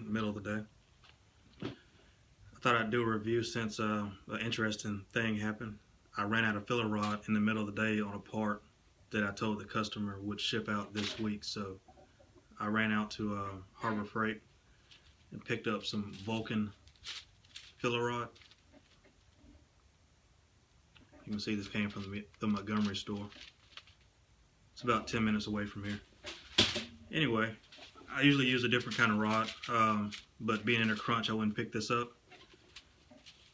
In the middle of the day. I thought I'd do a review since an interesting thing happened. I ran out of filler rod in the middle of the day on a part that I told the customer would ship out this week. So I ran out to Harbor Freight and picked up some Vulcan filler rod. You can see this came from the Montgomery store. It's about 10 minutes away from here. Anyway, I usually use a different kind of rod, but being in a crunch, I wouldn't pick this up.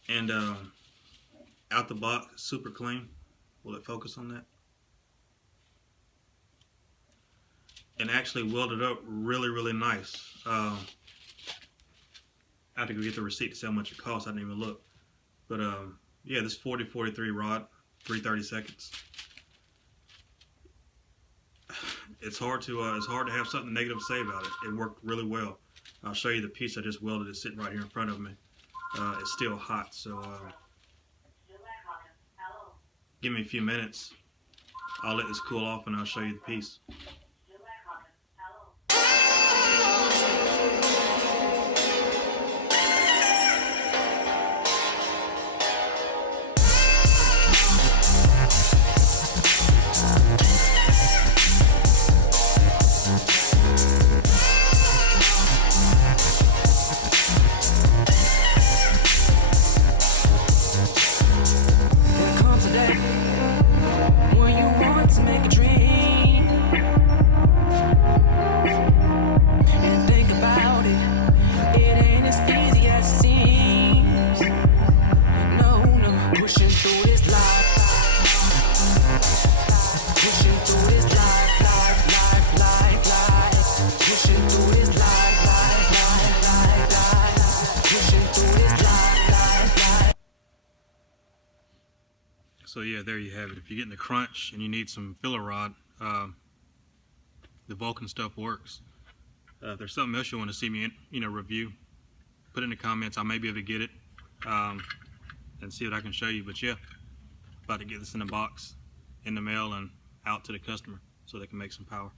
And out the box, super clean. Will it focus on that? And actually welded up really, really nice. I have to go get the receipt to see how much it costs. I didn't even look. But yeah, this 40-43 rod, 3/32. It's hard to have something negative to say about it. It worked really well. I'll show you the piece I just welded. It's sitting right here in front of me. It's still hot, so give me a few minutes. I'll let this cool off and I'll show you the piece. So yeah, there you have it. If you're getting the crunch and you need some filler rod, the Vulcan stuff works. If there's something else you want to see me review, put it in the comments. I may be able to get it and see what I can show you. But yeah, about to get this in a box, in the mail, and out to the customer so they can make some power.